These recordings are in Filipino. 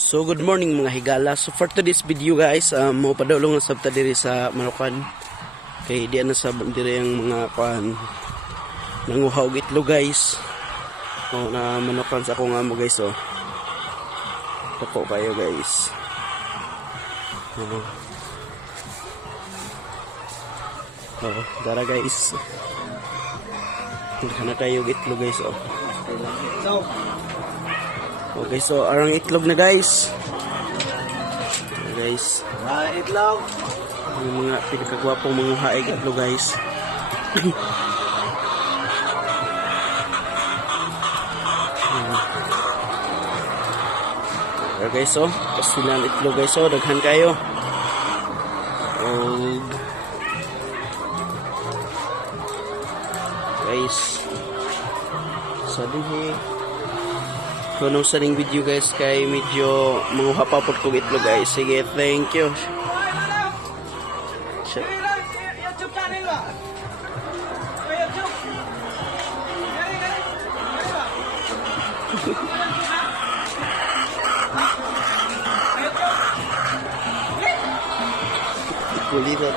So good morning mga higala. So for today's video guys, mo padulong na sabta diri sa Manukan. Kay di na sa diri ang mga kuan nanguhaw itlog guys. O na Manukan sa akong amo guys oh. Tako kayo guys. Dara guys. Kana kayo itlog guys oh. Okay, so arang itlog na guys. Guys, itlog. Yung mga pinakagwapong mga haig itlog guys. Okay guys, so pastilan itlog guys, so daghan kayo. Guys, so dihi kunong saning video guys kay medyo manguha pa po kong itlog guys. Sige, thank you. Shit. YouTube channel ba? YouTube. Kulit na.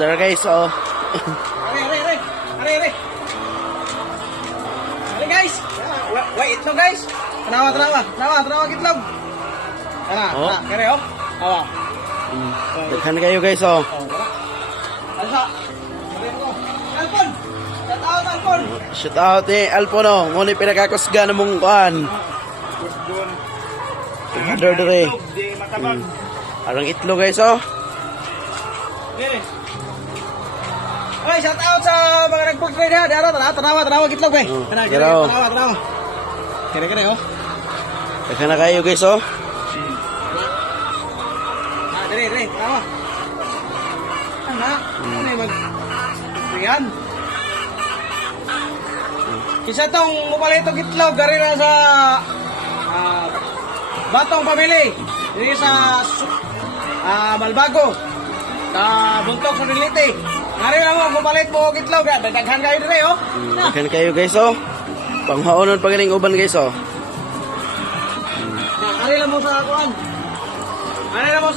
Dara guys, oh. Are. Guys, wait itlog guys. Tanawa itlog. Tara, kere oh. Awa. Daghan kayo guys oh. Alsa. Alpon. Alpon. Shout out Alpon oh. Mo ni pinakakusga na mong kuan. Order dire. Arang itlog guys oh. Dire. Ay, shout out sa mga nagpag-trade ha. Dara, tanawa itlog be. Tanawa. Kere oh. Daghan na kayo guys oh. Dire, tama. Ano mag yan? Kisa tong mupalitog itlog gari na sa Batong Pamili. Diri sa Malbago. Buntok sa Diliti. Ngari na mo mupalit mo og itlog, daghan kayo dire oh. Daghan kayo guys oh. Panghaonon pagaling uban guys oh. Ngari lang mo sa kuan.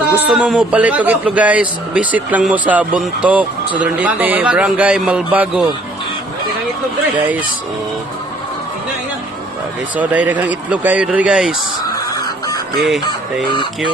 Kung gusto mo palit og itlog guys, visit lang mo sa Buntok, sa Diliti, Barangay Malbago. Daghang itlog dire. Guys, Ina. okay, so daghang itlog kayo dire guys. Okay, thank you.